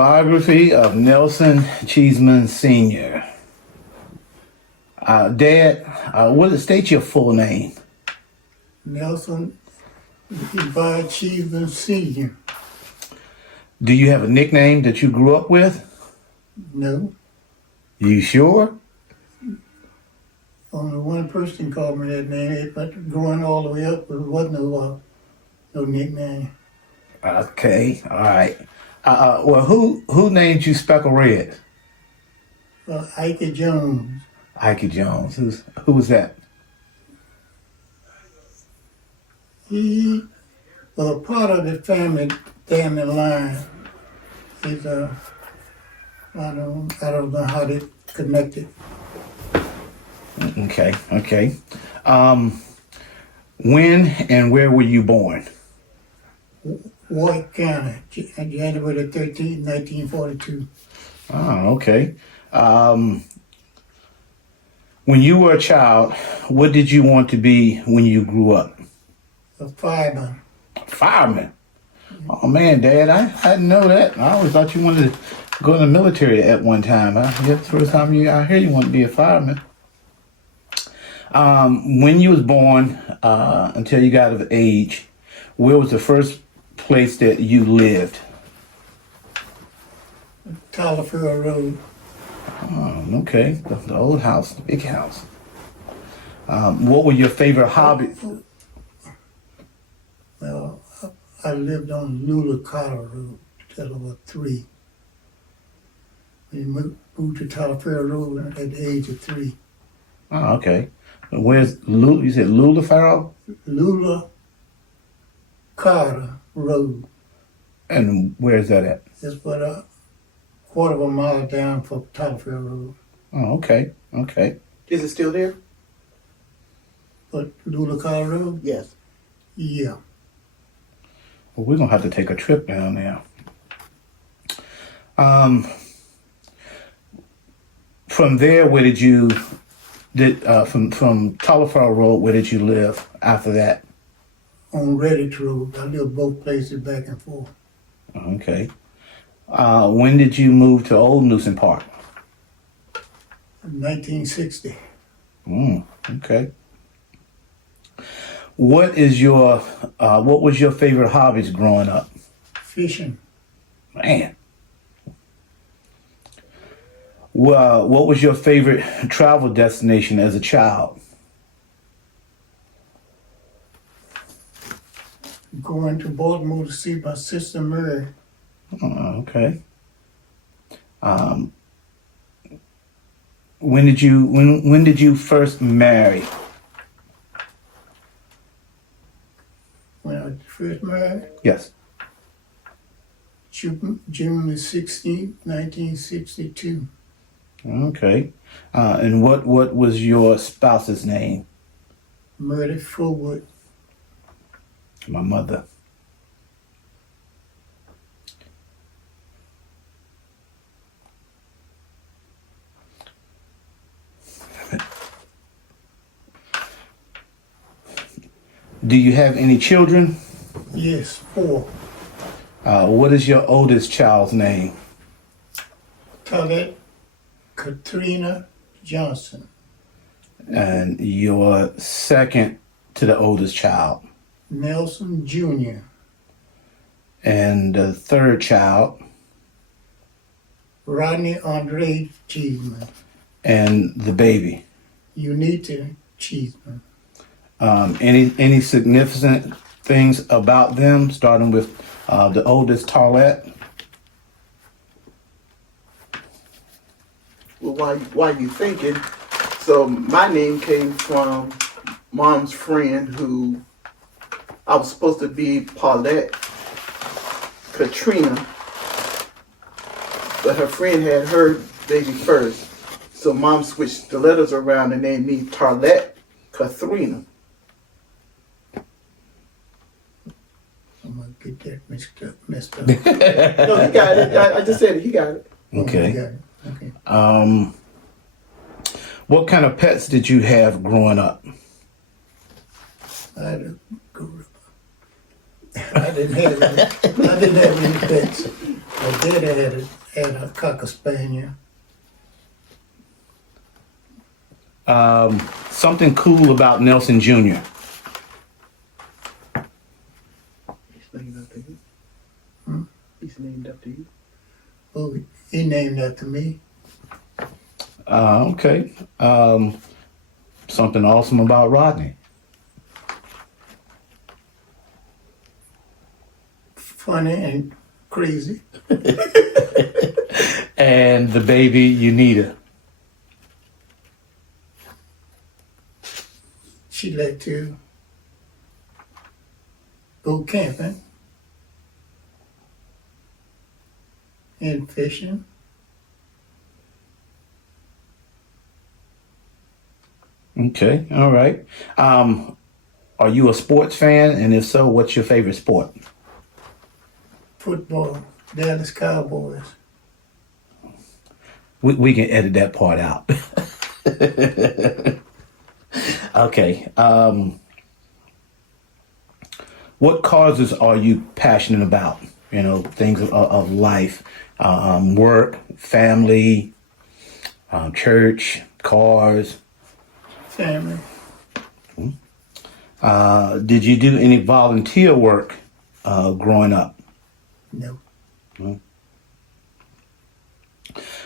Biography of Nelson Cheeseman Sr. Dad, state your full name? Nelson Cheeseman Sr. Do you have a nickname that you grew up with? No. You sure? Only one person called me that name, but growing all the way up, there wasn't no nickname. Okay, all right. Well, who named you Speckle Red? Ike Jones. Ike Jones. Who was that? He was a part of the family line. He's I don't know how they connected. Okay. When and where were you born? White County, January 13, 1942. Oh, okay. When you were a child, what did you want to be when you grew up? A fireman. Fireman? Oh man, Dad, I didn't know that. I always thought you wanted to go in the military at one time. That's the first time I hear you want to be a fireman. When you was born, until you got of age, where was the first place that you lived? Tallafield Road. Oh, okay. The old house, the big house. What were your favorite hobbies? Well, I lived on Lula Carter Road till I was 3. We moved to Tallafield Road at the age of 3. Oh, okay. Where's Lula? You said Lula Farrow? Lula Carter Road. And where's that at? It's about a quarter of a mile down from Tallafield Road. Oh, okay. Is it still there? But Lula Carter Road? Yes. Yeah. Well, we're gonna have to take a trip down there. From there, where did you? From Tallafield Road, where did you live after that? On Redditch Road. I lived both places back and forth. Okay. When did you move to Old Newsom Park? 1960. Okay. What was your favorite hobbies growing up? Fishing. Man. Well, what was your favorite travel destination as a child? Going to Baltimore to see my sister Mary. Okay. When did you first marry? When I first married, Yes. June the 16th, 1962. Okay. And what was your spouse's name? Meredith Fullwood. My mother. Do you have any children? Yes, 4. What is your oldest child's name? Colette Katrina Johnson. And your second to the oldest child? Nelson Jr. And the third child? Rodney Andre Cheeseman. And the baby? Unita Cheeseman. Any significant things about them, starting with the oldest, Tarlette? Well, while you thinking, so my name came from Mom's friend who I was supposed to be Paulette Katrina, but her friend had her baby first. So Mom switched the letters around and named me Tarlette Katharina. I'm going to get that messed up. No, he got it. I just said it. He got it. Okay. Got it. Okay. What kind of pets did you have growing up? I had a gorilla. I didn't have any. I didn't have any pets. My daddy had a cocker spaniel. Something cool about Nelson Jr. He's named after you. Hmm? He's named after you. Oh, he named after me. Okay. Something awesome about Rodney. Funny and crazy. And the baby Unita. She liked to go camping and fishing. Okay, all right. Are you a sports fan? And if so, what's your favorite sport? Football, Dallas Cowboys. We can edit that part out. Okay. What causes are you passionate about? You know, things of life, work, family, church, cars. Family. Did you do any volunteer work growing up? No.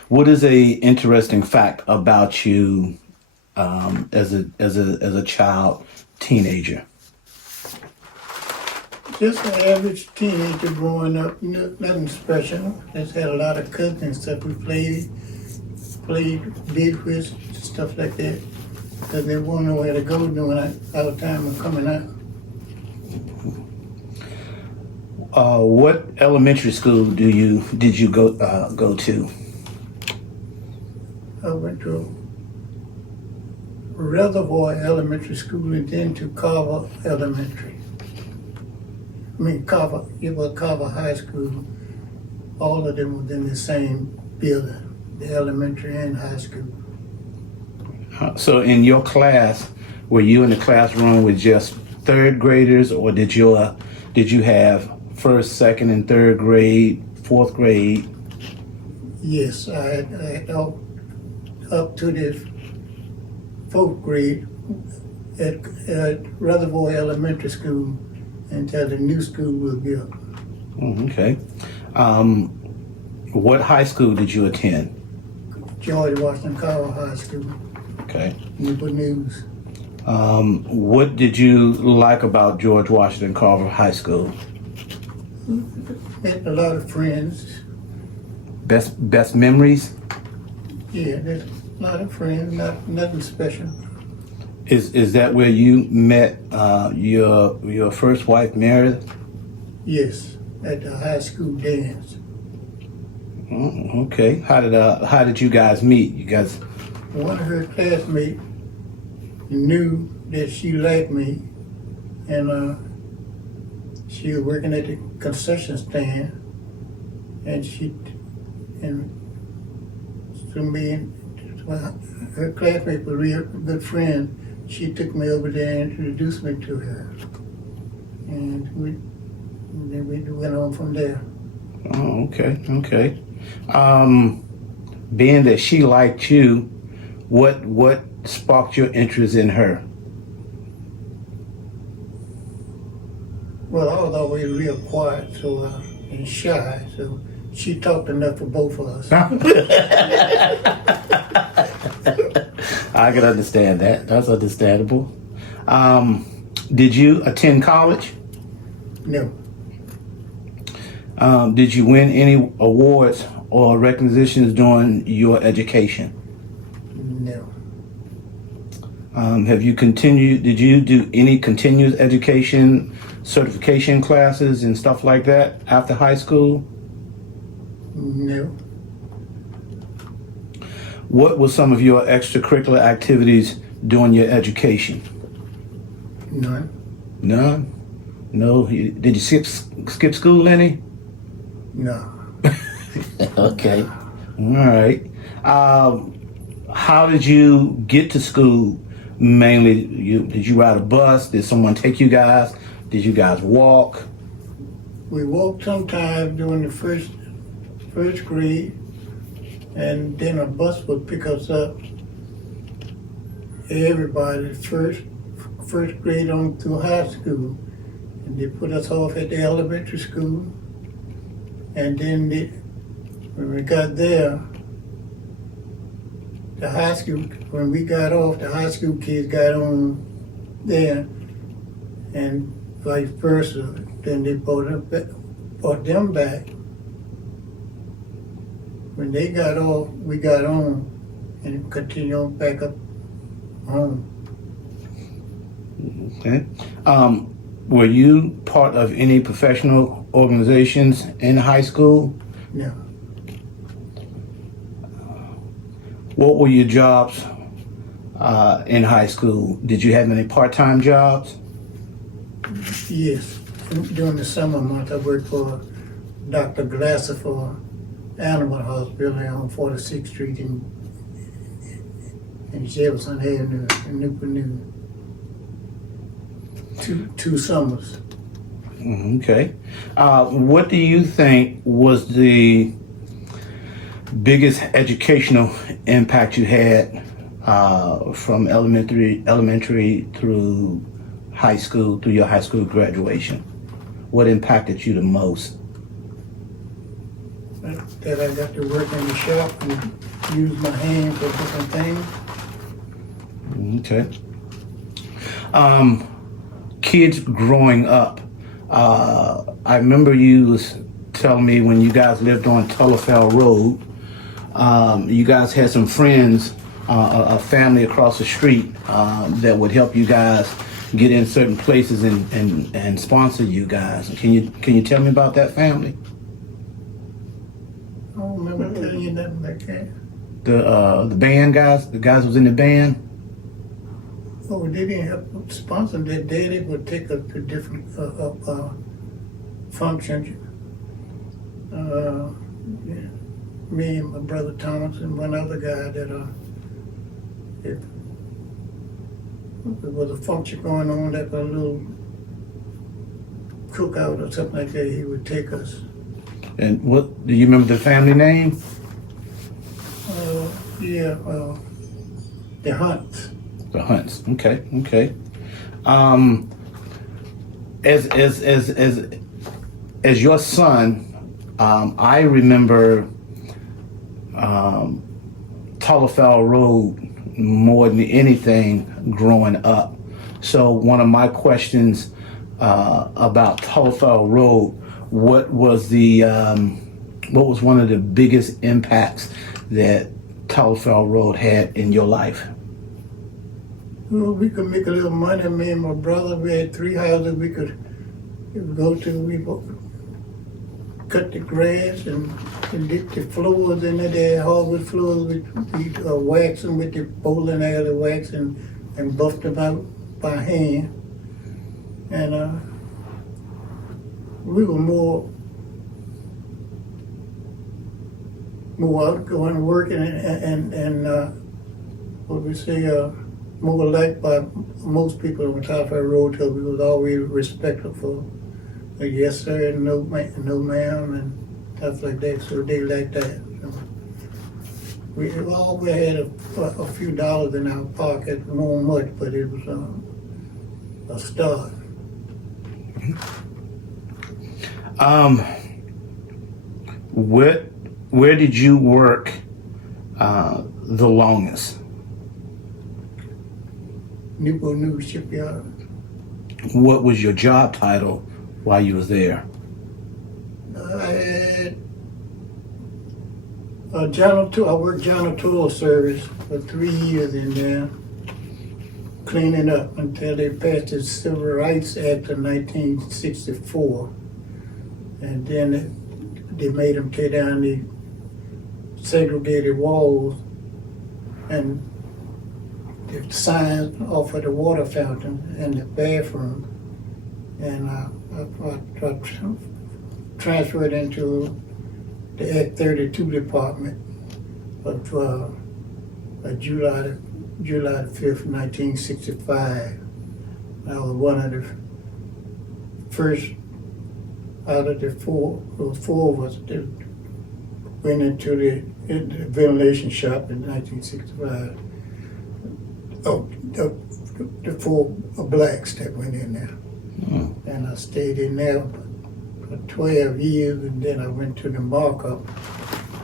What is a interesting fact about you as a child, teenager? Just an average teenager growing up, nothing special. Just had a lot of cousins and stuff. We played big with, stuff like that. Because they won't know where to go during our time of coming out. What elementary school did you go to? I went to Reservoir Elementary School and then to Carver Elementary. Carver, it was Carver High School. All of them was in the same building, the elementary and high school. So in your class, were you in the classroom with just third graders, or did you have first, second, and third grade, fourth grade? Yes, I had up to the fourth grade at Reservoir Elementary School until the new school was built. Okay. What high school did you attend? George Washington Carver High School, Okay. Newport News. What did you like about George Washington Carver High School? Met a lot of friends. Best memories? Yeah, there's a lot of friends, nothing special. Is that where you met your first wife, Meredith? Yes, at the high school dance. Oh, okay. How did you guys meet? You guys. One of her classmates knew that she liked me, and she was working at the concession stand, and so me and her classmate was a real good friend. She took me over there and introduced me to her, and then we went on from there. Oh, okay. Being that she liked you, what sparked your interest in her? Well, I was always real quiet, and shy, so she talked enough for both of us. I can understand that. That's understandable. Did you attend college? No, Did you win any awards or recognitions during your education? no, Did you do any continuous education, certification classes and stuff like that after high school? no. What were some of your extracurricular activities during your education? None. None? No? Did you skip school any? No. Okay. All right. How did you get to school? Mainly, did you ride a bus? Did someone take you guys? Did you guys walk? we walked sometimes during the first grade, and then a bus would pick us up. Everybody, first grade on through high school, and they put us off at the elementary school, and then when we got there, the high school, when we got off, the high school kids got on there, and vice versa. Then they brought them back. When they got off, we got on and continued on back up home. Okay. Were you part of any professional organizations in high school? No. What were your jobs in high school? Did you have any part-time jobs? Yes. During the summer months, I worked for Dr. Glasser for Animal Hospital on 46th Street in Jefferson Avenue in Newport News. Two summers. Okay. What do you think was the biggest educational impact you had from elementary through high school, through your high school graduation? What impacted you the most? That I got to work in the shop and use my hands for different things. Okay. Kids growing up, I remember you was telling me when you guys lived on Tullifell Road, you guys had some friends, a family across the street that would help you guys get in certain places and sponsor you guys. Can you tell me about that family? I don't remember telling you nothing like that. The band guys, the guys who was in the band. Oh, they didn't help sponsor. Their daddy would take us to different functions. Yeah. Me and my brother Thomas and one other guy that if there was a function going on, like a little cookout or something like that, he would take us. And what do you remember the family name? Yeah, the Hunts. The Hunts. Okay. As your son, I remember Tullifell Road more than anything growing up. So one of my questions about Tullifell Road, what was one of the biggest impacts that Tullifell Road had in your life? Well, we could make a little money. Me and my brother, we had 3 houses we could go to. We cut the grass and dip the floors in there. They had hardwood floors. We wax them with the bowling alley wax and buff them out by hand. And we were more outgoing, working and what we say, more liked by most people on top of the road, because we was always respectful for a yes sir and no ma'am and stuff like that. So they liked that. So we always had a few dollars in our pocket, not much, but it was a start. Where did you work the longest? Newport News Shipyard. What was your job title while you was there? I had I worked janitorial service for 3 years in there, cleaning up until they passed the Civil Rights Act of 1964. And then they made them tear down the segregated walls and the signs off of the water fountain and the bathroom. And I transferred into the Act 32 department of July the 5th, 1965. I was one of the first out of the four, there was four of us that went into the ventilation shop in 1965. Oh, the four blacks that went in there. And I stayed in there for 12 years, and then I went to the markup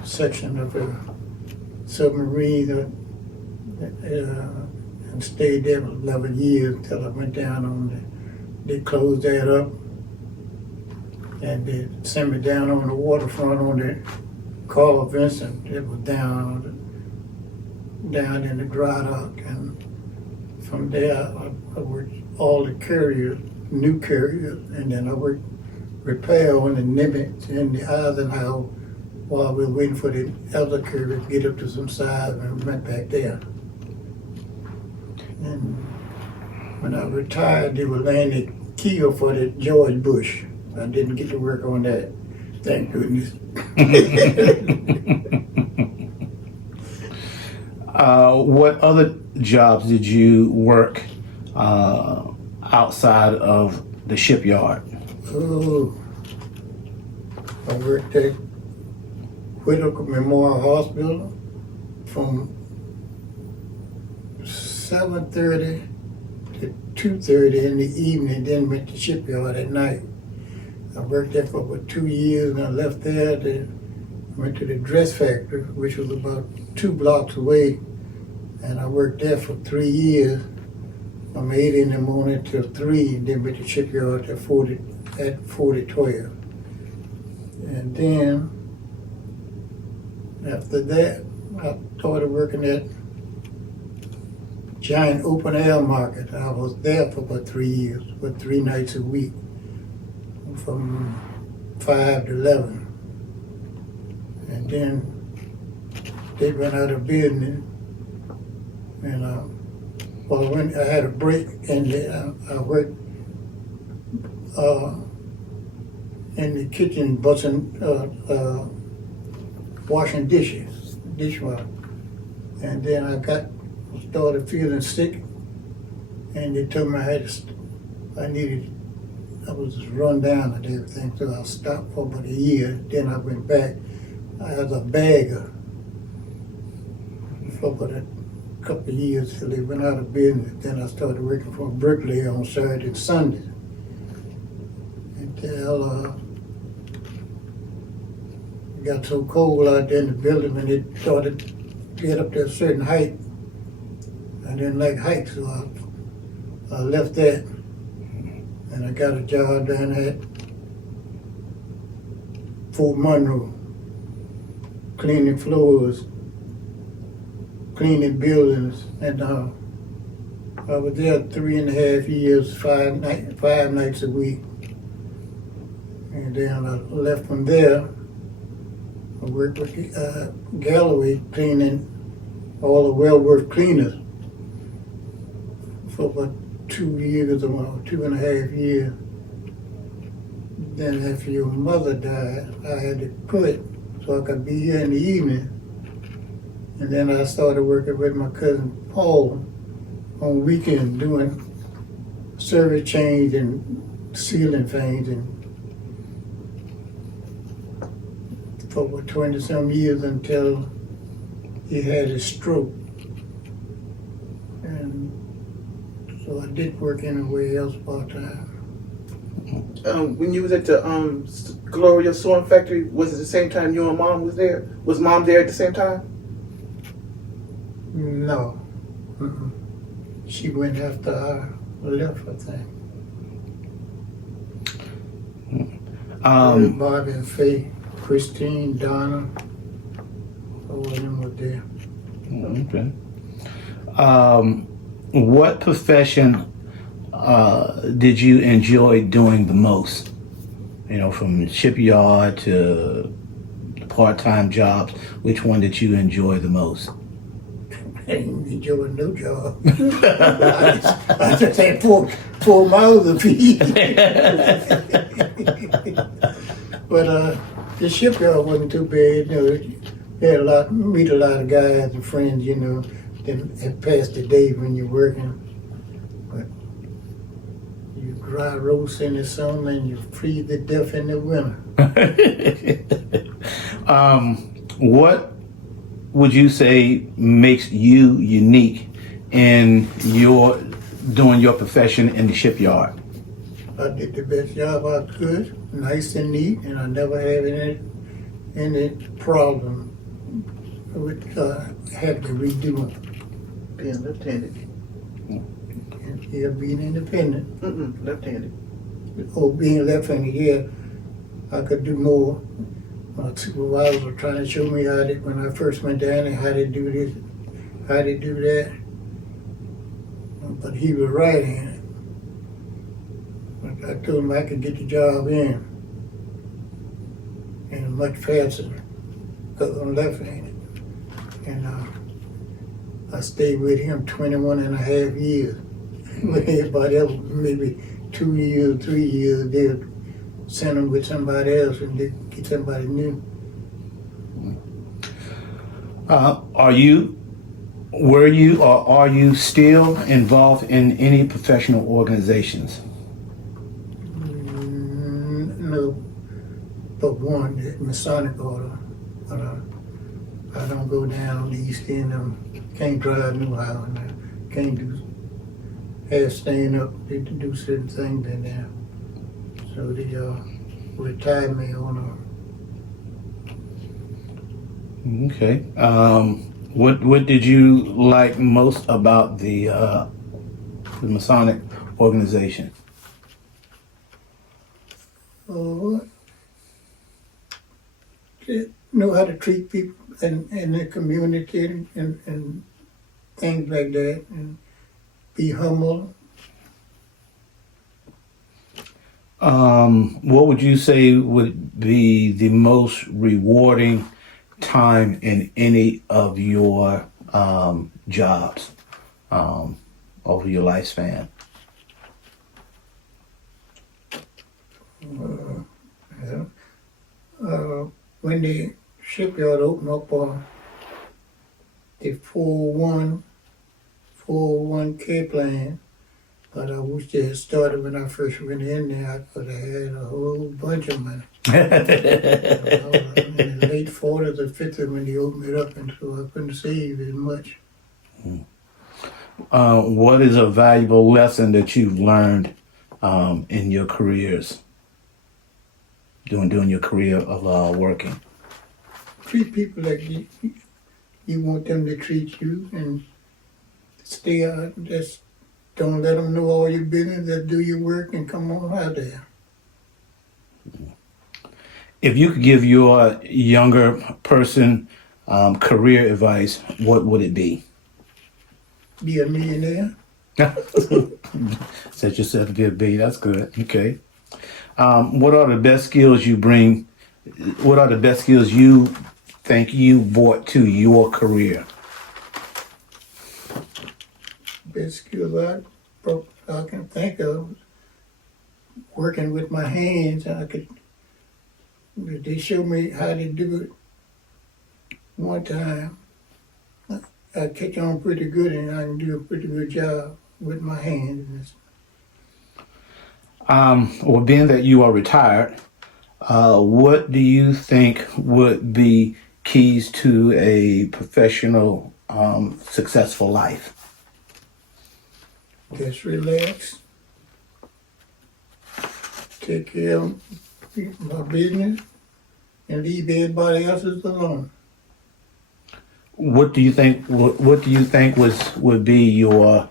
section of the submarine and stayed there for 11 years until I went down on they closed that up, and they sent me down on the waterfront on the Carl Vincent. It was down in the dry dock, and from there I worked all the carriers, new carriers, and then I worked repair on the Nimitz and the Eisenhower while we were waiting for the other carriers to get up to some size, and went back there. And when I retired, they were laying the keel for the George Bush. I didn't get to work on that, thank goodness. What other jobs did you work outside of the shipyard? Oh, I worked at Whitaker Memorial Hospital from 7:30 to 2:30 in the evening, then went to shipyard at night. I worked there for about 2 years, and I left there. Went to the dress factory, which was about 2 blocks away, and I worked there for 3 years, from 8 in the morning till 3, and then went to shipyard at 4012. And then after that, I started working at giant open air market. I was there for about 3 years, but 3 nights a week, from 5 to 11. And then they went out of business, and I had a break, and I worked in the kitchen, washing dishes, dishwasher. And then I started feeling sick, and they told me I was just run down and everything, so I stopped for about a year. Then I went back as a bagger for about a couple of years till they went out of business. Then I started working for Berkeley on Saturday and Sunday until it got so cold out there in the building, and it started to get up to a certain height. I didn't like heights, so I left that, and I got a job down at Fort Monroe, cleaning floors, cleaning buildings, and I was there 3.5 years, 5 nights a week. And then I left from there. I worked with Galloway cleaning all the well-worth cleaners for about 2 years or 2.5 years. Then after your mother died, I had to quit so I could be here in the evening. And then I started working with my cousin Paul on weekends doing service change and sealing things, and for over 20-some years until he had his stroke. And so I did work anywhere else part-time. When you was at the Gloria Sewing Factory, was it the same time you and Mom was there? Was Mom there at the same time? No. Mm-mm. She went after I left, I think. Bobby and Faye, Christine, Donna, all of them were there. Okay. What profession did you enjoy doing the most? You know, from shipyard to part-time jobs, which one did you enjoy the most? I didn't enjoy no job. I just had 4 mouths to feed. But the shipyard wasn't too bad. You know, you had meet a lot of guys and friends, you know, then pass the day when you're working. But you dry roast in the summer and you freeze to death in the winter. What would you say makes you unique in your doing your profession in the shipyard? I did the best job I could, nice and neat, and I never had any problem with having to redo it. Being lieutenant. And yeah, being independent. Lieutenant. Oh, being left-handed, yeah, I could do more. My supervisor was trying to show me how to, when I first went down there, how to do this, how to do that. But he was right-handed. I told him I could get the job in and much faster because I'm left-handed. And I stayed with him 21 and a half years. With everybody else, maybe 2 years, 3 years, they'd send them with somebody else and they'd get somebody new. Were you or are you still involved in any professional organizations? No, but one, the Masonic order. But I don't go down on the East End. Can't drive no how and I can't do have staying up to do certain things in there. So they retired me on Okay. What did you like most about the Masonic organization? Know how to treat people in the community and things like that, and be humble. What would you say would be the most rewarding time in any of your jobs over your lifespan? When the shipyard opened up the 401k plan, but I wish they had started when I first went in there. I could have had a whole bunch of money. I was in the late 40s or 50s when they opened it up, and so I couldn't save as much. What is a valuable lesson that you've learned in your careers, doing your career of working? Treat people like you want them to treat you, and stay out. Just don't let them know all your business. Just do your work and come on out there. If you could give your younger person career advice, what would it be? Be a millionaire. Set yourself to be a bee. That's good. Okay. What are the best skills you bring? What are the best skills you think you brought to your career? Best skills I can think of, working with my hands. They showed me how to do it one time. I catch on pretty good, and I can do a pretty good job with my hands. Well, being that you are retired, what do you think would be keys to a professional, successful life? Just relax. Take care of my business and leave everybody else's alone. What do you think? What do you think would be your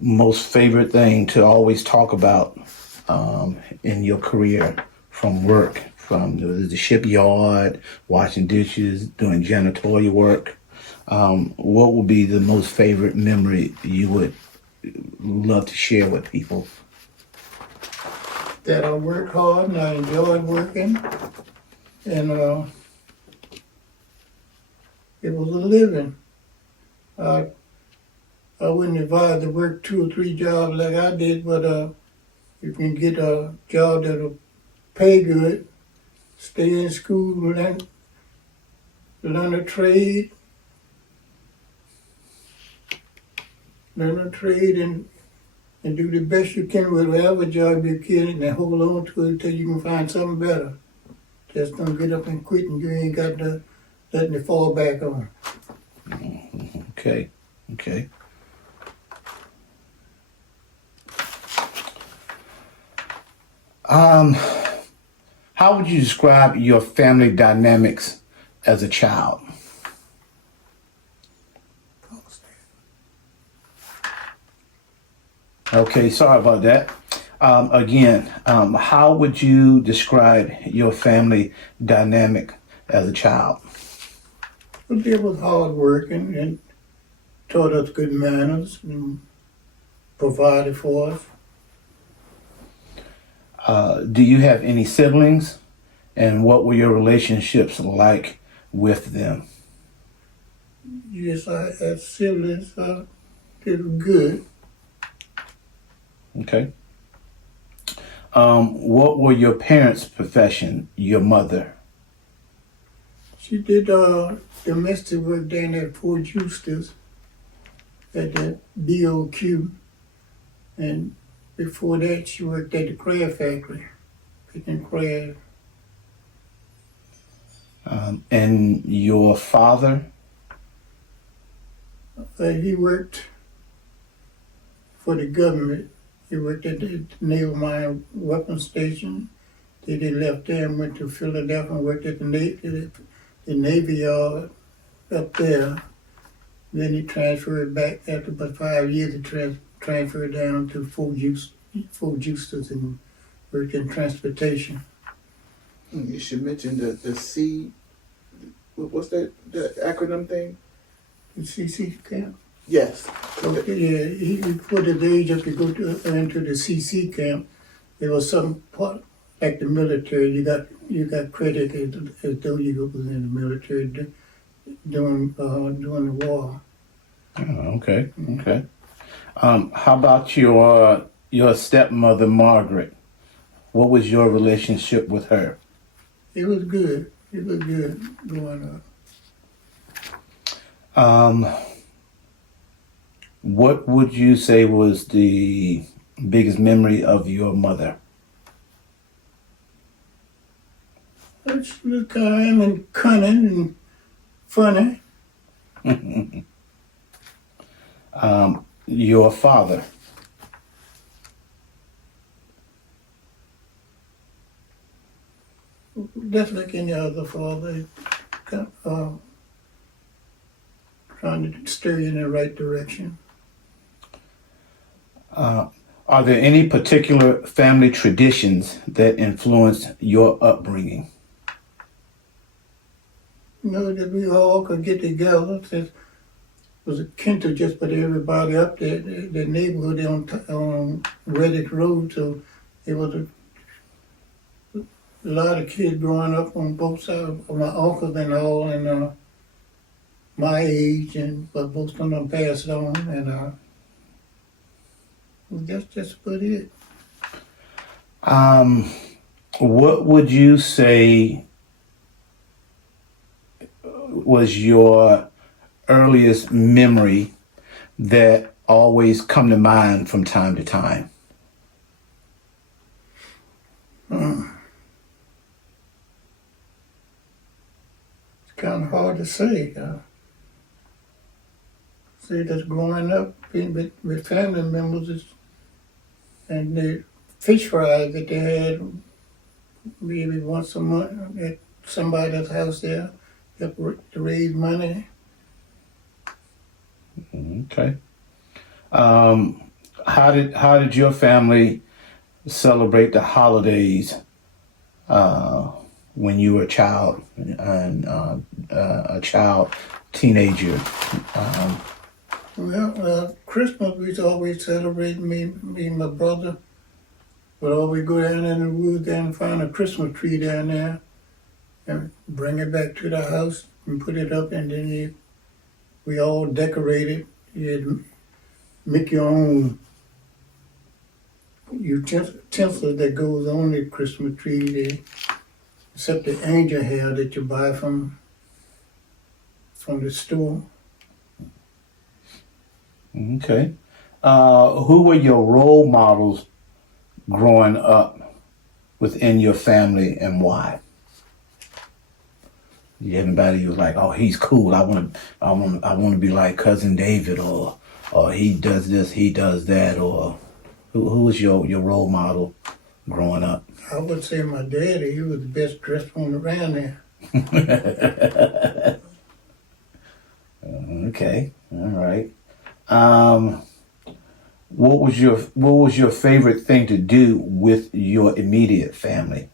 most favorite thing to always talk about in your career, from work, from the shipyard, washing dishes, doing janitorial work? What would be the most favorite memory you would love to share with people? That I worked hard and I enjoyed working, and it was a living. I wouldn't advise to work 2 or 3 jobs like I did, but you can get a job that'll pay good, stay in school, learn a trade, and and do the best you can with whatever job you can and hold on to it until you can find something better. Just don't get up and quit and you ain't got nothing to fall back on. Okay. Okay. How would you describe your family dynamics as a child? Okay, sorry about that. Again, how would you describe your family dynamic as a child? But they was hard working and taught us good manners and provided for us. Do you have any siblings? And what were your relationships like with them? Yes, I had siblings. They were good. Okay. What were your parents' profession, your mother? She did domestic work down at Fort Eustis at the BOQ. And before that, she worked at the crab factory, picking crab. And your father? He worked for the government. He worked at the Naval Mine Weapons Station. Then he left there and went to Philadelphia and worked at the Navy Yard up there. Then he transferred back after about 5 years. He transferred down to Fort Eustis and worked in transportation. You should mention the C. What's that? The acronym thing? The CC camp. Yes. So yeah, he put his age up to go into the CC camp. There was some part like the military. You got credit as though you was in the military during the war. Oh, okay. Okay. How about your stepmother, Margaret? What was your relationship with her? It was good. It was good growing up. What would you say was the biggest memory of your mother? She was kind and cunning and funny. Your father? Just like any other father, trying to steer you in the right direction. Are there any particular family traditions that influenced your upbringing? You know, that we all could get together. It was akin to just put everybody up there, the neighborhood on Reddick Road. So it was a lot of kids growing up on both sides of my uncles and all, and my age, but most of them passed on, and that's just about it. What would you say was your earliest memory that always come to mind from time to time? It's kind of hard to say. See, that growing up being with family members and the fish fries that they had maybe once a month at somebody's house there to raise money. Okay. How did your family celebrate the holidays when you were a child and a child teenager? Well, Christmas we always celebrate. Me and my brother would always go down in the woods and find a Christmas tree down there and bring it back to the house and put it up, and then we all decorated. You make your own utensils that goes on the Christmas tree, except the angel hair that you buy from the store. Okay. Who were your role models growing up within your family, and why? You anybody you was like, oh, he's cool. I want to be like Cousin David, or he does this, he does that, or who was your role model growing up? I would say my daddy, he was the best dressed one around there. Okay, all right. What was your favorite thing to do with your immediate family?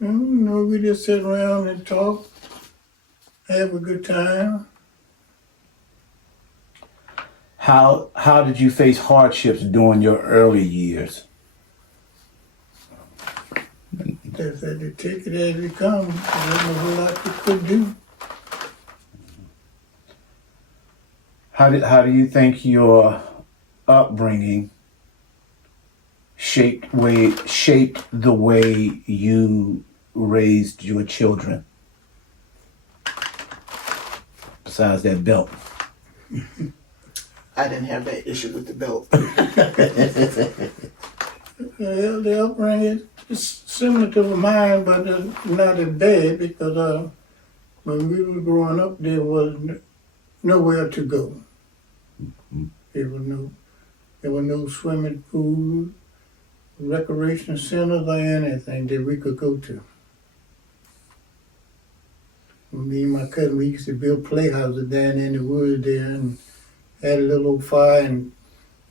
We just sit around and talk, have a good time. How did you face hardships during your early years? Just had to take it as it comes. There wasn't a whole lot you could do. How do you think your upbringing shaped the way you raised your children? Besides that belt. I didn't have that issue with the belt. The upbringing is similar to mine, but not as bad because when we were growing up, there was nowhere to go. There were no swimming pools, recreation centers, or anything that we could go to. Me and my cousin, we used to build playhouses down in the woods there and had a little old fire, and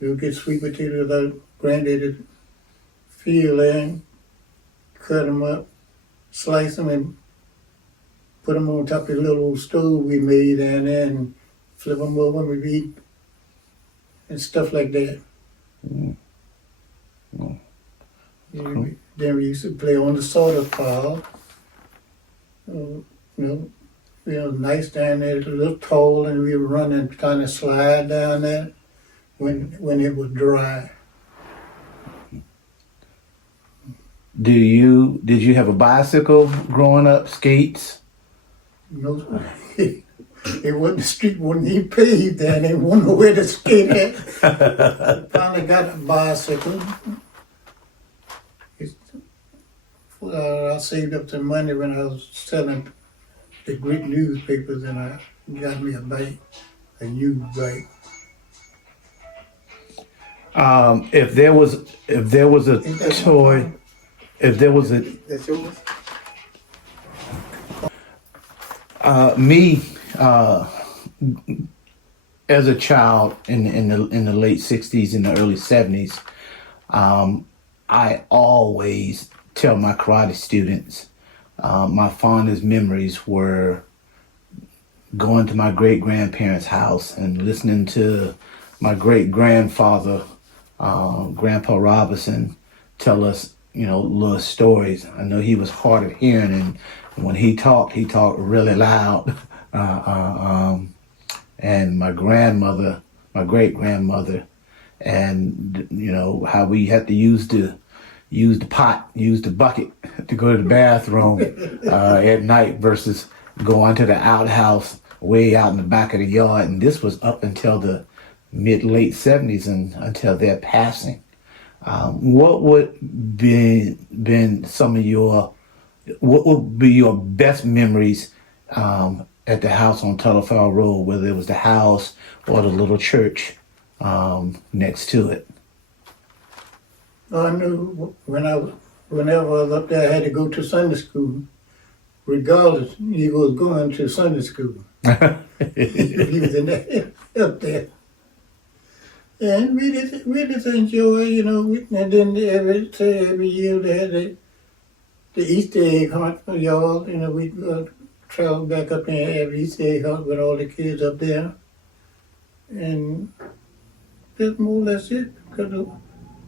we would get sweet potatoes out of granddaddy's field there and cut them up, slice them, and put them on top of the little old stove we made down there and flip them over and we'd eat and stuff like that. Mm. Mm. Then we used to play on the soda pile. Nice down there, a little tall, and we would run and kind of slide down there when it was dry. Did you have a bicycle growing up? Skates? No, it wasn't, the street wasn't even paved then. There wasn't nowhere to skate at. Finally got a bicycle. I saved up some money when I was selling the Greek newspapers, and I got me a bike, a used bike. If there was a toy, if there was a That's yours? me as a child in the late '60s and the early '70s, I always tell my karate students my fondest memories were going to my great grandparents' house and listening to my great grandfather, Grandpa Robinson, tell us, little stories. I know he was hard of hearing, and when he talked really loud. And my grandmother, my great grandmother, and how we had to use the bucket to go to the bathroom at night versus going to the outhouse way out in the back of the yard. And this was up until the late '70s and until their passing. What would be your best memories at the house on Telephone Road, whether it was the house or the little church next to it? I knew whenever I was up there, I had to go to Sunday school. Regardless, he was going to Sunday school. He was in there, up there. And we just enjoy, and then every year they had the Easter egg hunt for y'all. We travel back up there and have Easter egg hunt with all the kids up there. And that's more or less it.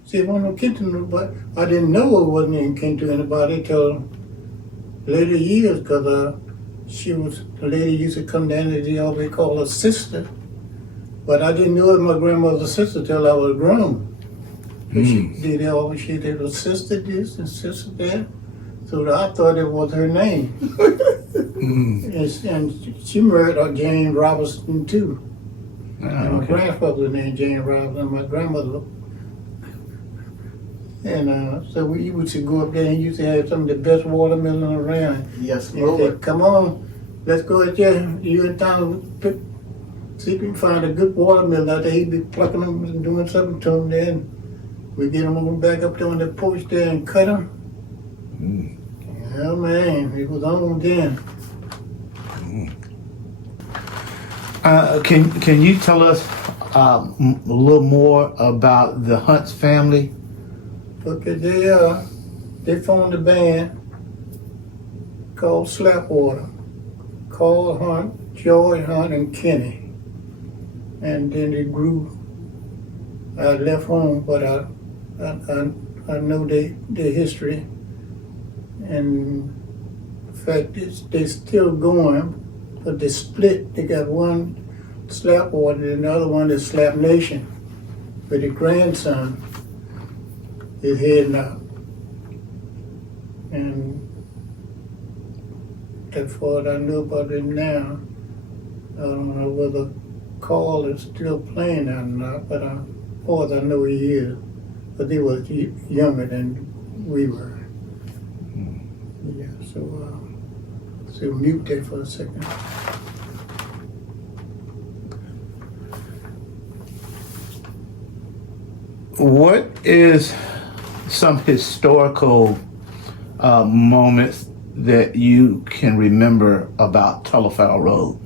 See, it wasn't no kin to nobody. I didn't know it wasn't even kin to anybody till later years, because the lady used to come down and they always call her sister. But I didn't know it was my grandmother's sister till I was grown. They always say they was sister this and sister that. So I thought it was her name. And she married Jane Robinson too. And my grandfather was named James Robinson, and my grandmother. And so we used to go up there and used to have some of the best watermelon around. Yes, And he said, Lord. come on, let's go out there. You in town, see if we can find a good watermelon out there. He'd be plucking them and doing something to them there. And we get them on back up there on the porch there and cut them. Yeah, man, it was on then. Can you tell us a little more about the Hunt's family? Okay, they formed a band called Slapwater. Carl Hunt, George Hunt, and Kenny. And then they grew. I left home, but I know their history. And in fact, they're still going, but they split. They got one Slapwater and the other one is Slap Nation. But the grandson is heading out. And as far as I know about it now, I don't know whether Carl is still playing or not, but as far as I know he is. But they were younger than we were. Yeah, so mute there for a second. What is some historical moments that you can remember about Telefowl Road?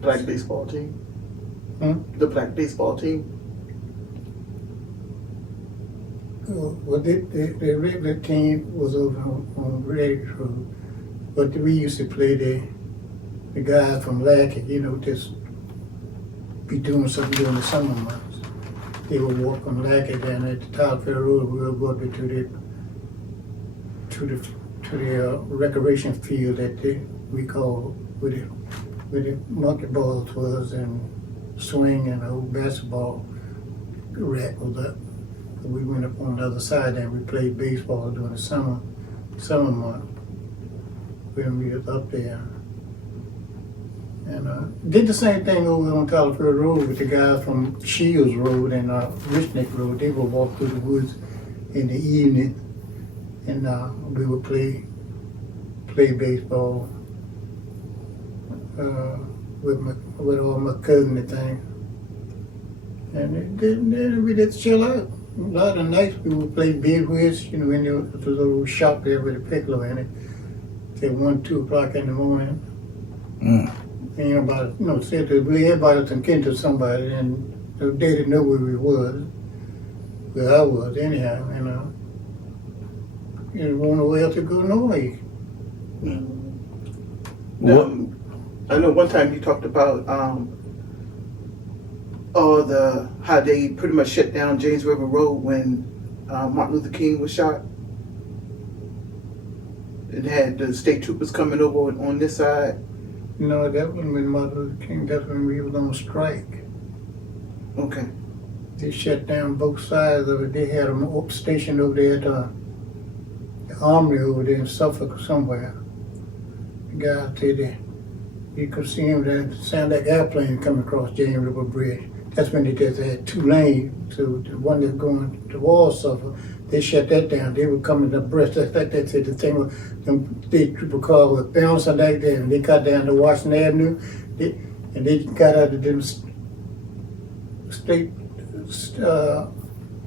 Black baseball team. The black baseball team. Well, the regular team was over on Red Road, but we used to play the guys from Lackett, just be doing something during the summer months. They would walk from Lackett down at the Telefowl Road. We would go up to the recreation field that we call where the monkey balls was and swing and the old basketball rack was up. We went up on the other side and we played baseball during the summer month when we was up there. And did the same thing over on Telefowl Road with the guys from Shields Road and Rich Neck Road. They would walk through the woods in the evening and we would play baseball with all my cousins and things. And then we just chill out. A lot of nights we would play big whist, in the little shop there with a piccolo in it, till 1, 2 o'clock in the morning. And said that everybody was kin to somebody, and they didn't know where we was, where I was anyhow, there wasn't nowhere else to go nowhere. I know one time you talked about how they pretty much shut down James River Road when Martin Luther King was shot. It had the state troopers coming over on this side. No, that wasn't when Martin Luther King. That's when we was on strike. Okay. They shut down both sides of it. They had them stationed over there at the Armory over there in Suffolk somewhere. The guy out there, you could see him there, sound like airplane coming across James River Bridge. That's when they just had 2 lanes. So the one that's going to Suffolk, they shut that down. They were coming abreast. That's like they said the thing was, them state trooper cars was bouncing like that, and they got down to Washington Avenue, and they got out of them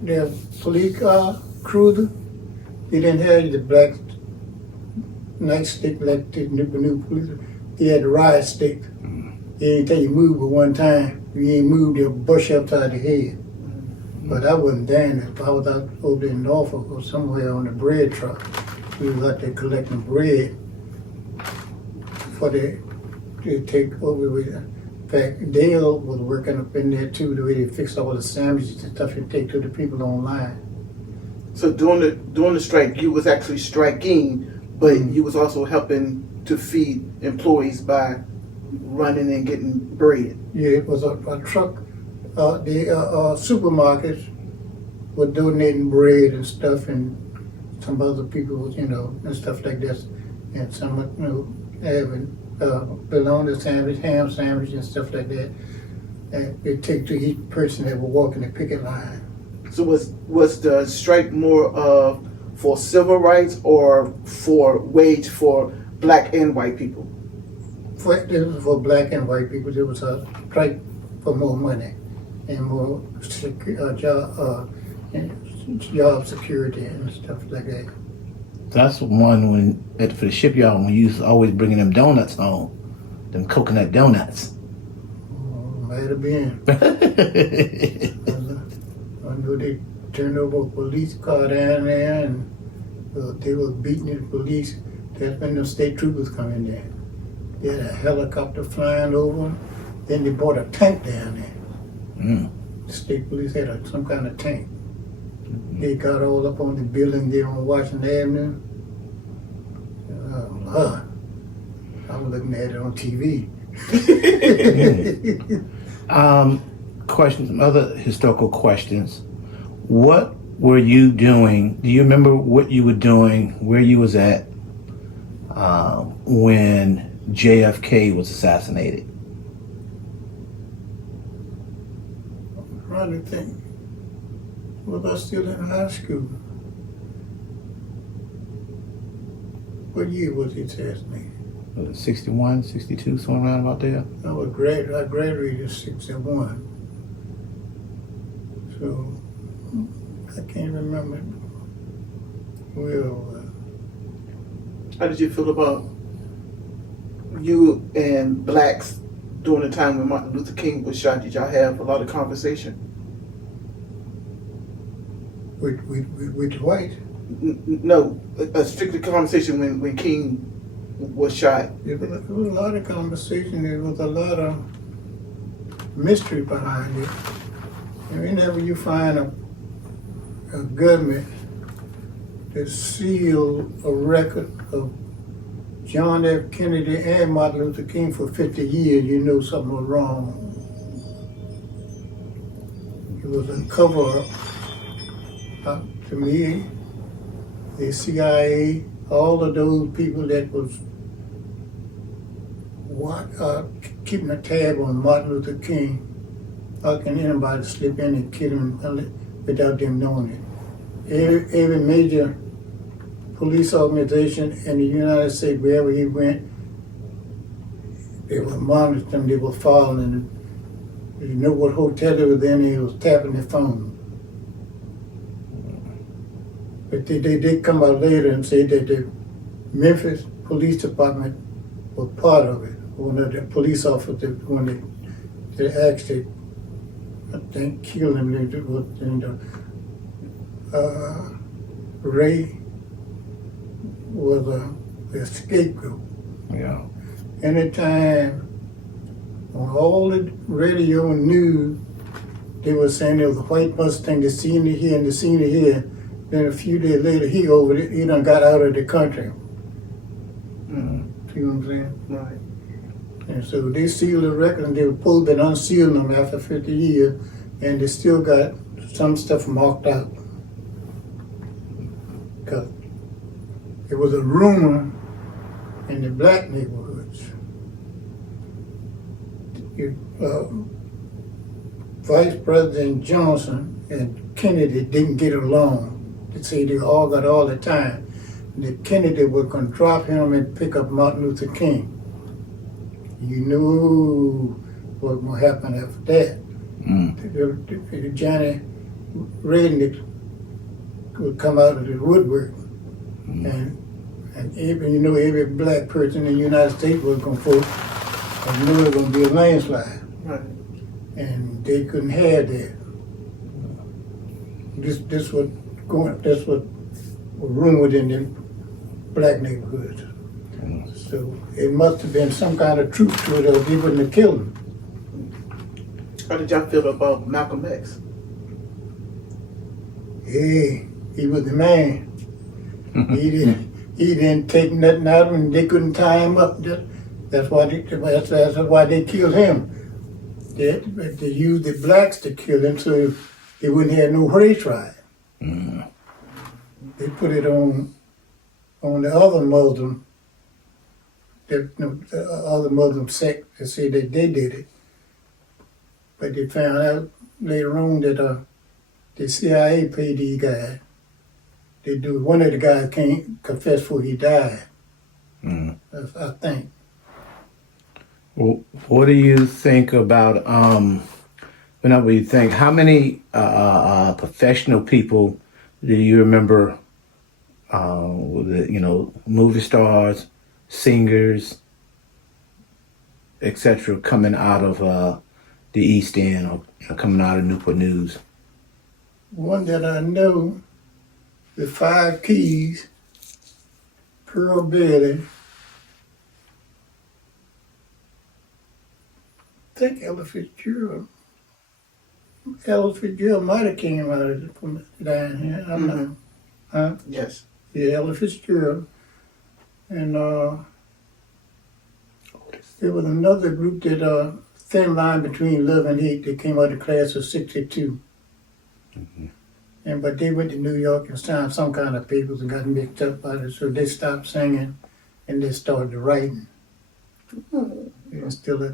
their police cruiser. They didn't have the black nightstick like the new police. They had the riot stick. They didn't tell you move but one time. You ain't moved, they'll bush you upside the head. But I wasn't down there. I was out over there in Norfolk or somewhere on the bread truck. We was out there collecting bread for to take over with. In fact, Dale was working up in there too, the way they fixed all the sandwiches and stuff to take to the people online. So during the strike, you was actually striking, but you was also helping to feed employees by running and getting bread. Yeah, it was a truck. The supermarkets were donating bread and stuff, and some other people, and stuff like this, and some, having bologna sandwich, ham sandwich, and stuff like that. And they take to each person that was walking the picket line. So was the strike more for civil rights or for wage for black and white people? This was for black and white people. There was a strike for more money and more job security and stuff like that. That's one for the shipyard when you used to always bringing them donuts home, them coconut donuts. Might have been. I know they turned over a police car down there and they were beating the police. That's when the state troopers come in there. They had a helicopter flying over. Then they brought a tank down there. The state police had some kind of tank. They got all up on the building there on Washington Avenue. I was looking at it on TV. Questions, some other historical questions. What were you doing? Do you remember what you were doing, where you was at when JFK was assassinated? I'm trying to think. Was I still in high school? What year was he assassinated? Was it 61, 62, somewhere around about there? I graduated in 61. So I can't remember. Well, How did you feel about you and blacks during the time when Martin Luther King was shot? Did y'all have a lot of conversation? with white. No, a strictly conversation when King was shot. There was a lot of conversation. There was a lot of mystery behind it. And whenever you find a government that sealed a record of John F. Kennedy and Martin Luther King for 50 years, you know something was wrong. It was a cover-up. To me, the CIA, all of those people that was keeping a tab on Martin Luther King, how can anybody slip in and kill him without them knowing it? Every major police organization in the United States, wherever he went, they were monitoring him, they were following him. You know what hotel they was in, he was tapping their phone. But they did come out later and say that the Memphis Police Department was part of it. One of the police officers, when they actually, I think, killed him, Ray was a scapegoat. Yeah. Anytime on all the radio and news, they were saying there was a white Mustang, the senior here and the senior here. Then a few days later, he done got out of the country. See what I'm saying? Right. And so they sealed the record, and they were supposed to unseal them after 50 years, and they still got some stuff marked out. Because it was a rumor in the black neighborhoods. Vice President Johnson and Kennedy didn't get along. They say they all got all the time. That Kennedy was going to drop him and pick up Martin Luther King. You knew what would happen after that. Johnny Redneck would come out of the woodwork. And every black person in the United States was going to vote. And knew it was going to be a landslide. Right. And they couldn't have that. This was rumored in the black neighborhoods. So it must have been some kind of truth to it, or they wouldn't have killed him. How did y'all feel about Malcolm X? Hey, he was the man. He didn't take nothing out of him. They couldn't tie him up. That's why they killed him. They used the blacks to kill him, so they wouldn't have no race riot. They put it on the other Muslim the other Muslim sect that said that they did it. But they found out later on that the CIA paid these guys. One of the guys came confess before he died. I think. Well, what do you think about what do you think? How many professional people do you remember? Movie stars, singers, etc., coming out of the East End or coming out of Newport News. One that I know, the Five Keys, Pearl Bailey, I think Ella Fitzgerald. Ella Fitzgerald might have came out of from down here. I'm not. Huh? Yes. Yeah, Ella Fitzgerald. And there was another group that thin line between love and hate that came out of the class of '62. But they went to New York and signed some kind of papers and got mixed up by it, so they stopped singing and they started writing. And still, they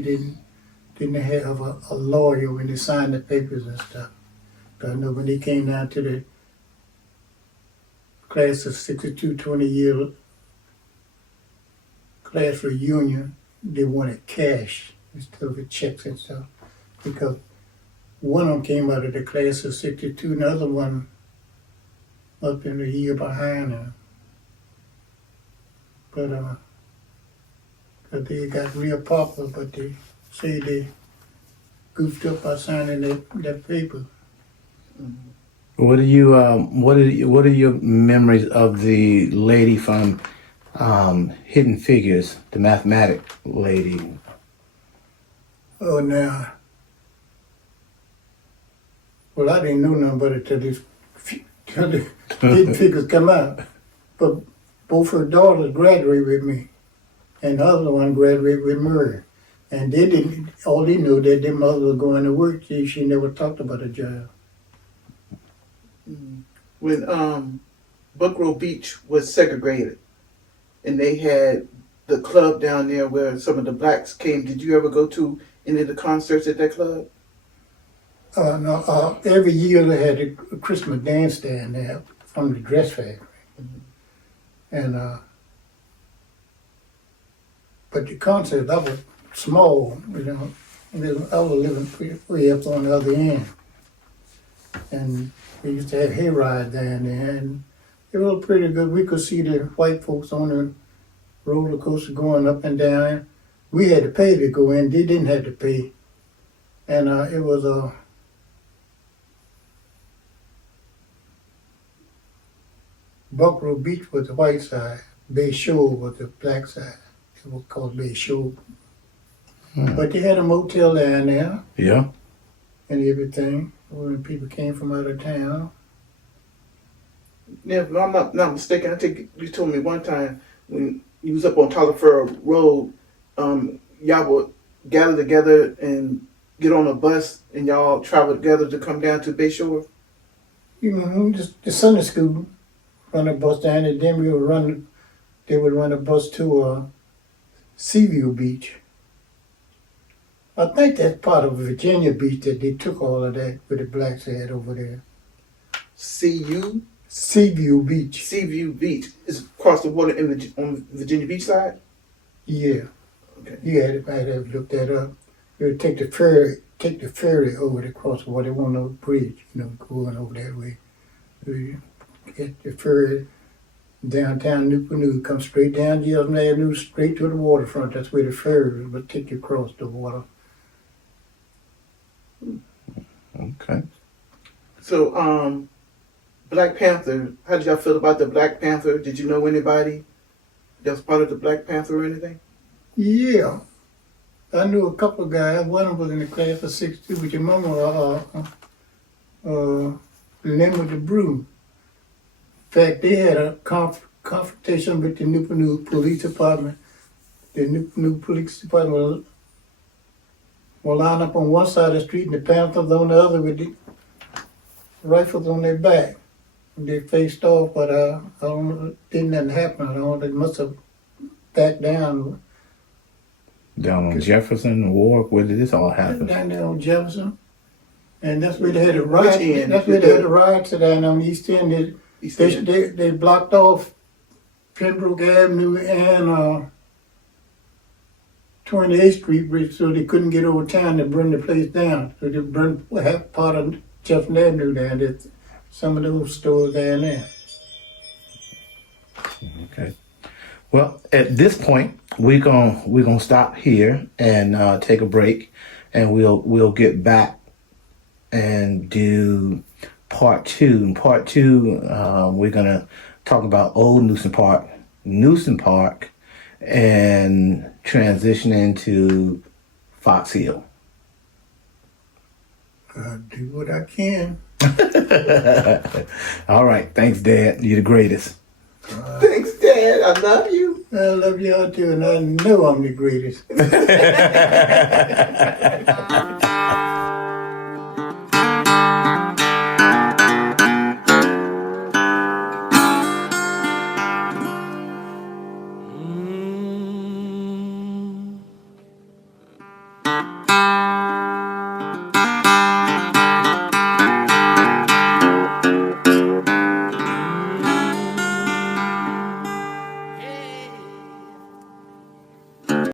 didn't have a lawyer when they signed the papers and stuff. But I know when they came down to the class of '62, 20-year class reunion, they wanted cash instead of checks and stuff, because one of them came out of the class of '62, and the other one up in a year behind her. But they got real popular, but they say they goofed up by signing that paper. What are your memories of the lady from Hidden Figures, the mathematic lady? Oh, now. Well, I didn't know nothing about it till the Hidden Figures come out. But both her daughters graduated with me, and the other one graduated with Murray. And they didn't. All they knew that their mother was going to work. She never talked about a job. When Buckrow Beach was segregated, and they had the club down there where some of the blacks came, did you ever go to any of the concerts at that club? No. Every year they had a Christmas dance down there from the dress factory, and but the concert that was small, And I was living way up on the other end, and we used to have hay rides down there, and it was pretty good. We could see the white folks on the roller coaster going up and down. We had to pay to go in. They didn't have to pay, and it was Buckrow Beach was the white side, Bay Shore was the black side. It was called Bay Shore. But they had a motel down there. Yeah. And everything when people came from out of town. Yeah, if I'm not mistaken, I think you told me one time when you was up on Taliaferro Road, y'all would gather together and get on a bus and y'all travel together to come down to Bayshore? Just the Sunday school run a bus down, and then they would run a bus to Seaview Beach. I think that's part of Virginia Beach that they took all of that with the blacks had over there. Seaview Beach. Seaview Beach is across the water on Virginia Beach side? Yeah. Okay. You had to look that up. You would take the ferry over to cross the water. There wasn't no bridge, going over that way. You get the ferry downtown Newport News, come straight down Jefferson Avenue, straight to the waterfront. That's where the ferry would take you across the water. Okay. So, Black Panther, how did y'all feel about the Black Panther? Did you know anybody that was part of the Black Panther or anything? Yeah. I knew a couple of guys. One of them was in the class of '62 with your mama, Lemon the Brew. In fact, they had a confrontation with the Newport News Police Department. The Newport News Police Department will line up on one side of the street and the Panthers on the other with the rifles on their back. They faced off, but I don't know, didn't nothing happen. They must have back down Down on Jefferson, Warwick, where did this all happen? down there on Jefferson. And that's where they had a riot. end? That's where they had a riot down on East End. East End. They blocked off Pembroke Avenue and 28th Street, so they couldn't get over town to burn the place down. So they burned half part of Jefferson Avenue down there. Some of those stores down there. Okay. Well, at this point, we're gonna stop here and take a break, and we'll get back and do part 2. In part 2, we're gonna talk about old Newsom Park, and transition into Fox Hill. I'll do what I can. All right. Thanks, Dad. You're the greatest. Thanks, Dad. I love you. I love y'all too, and I know I'm the greatest.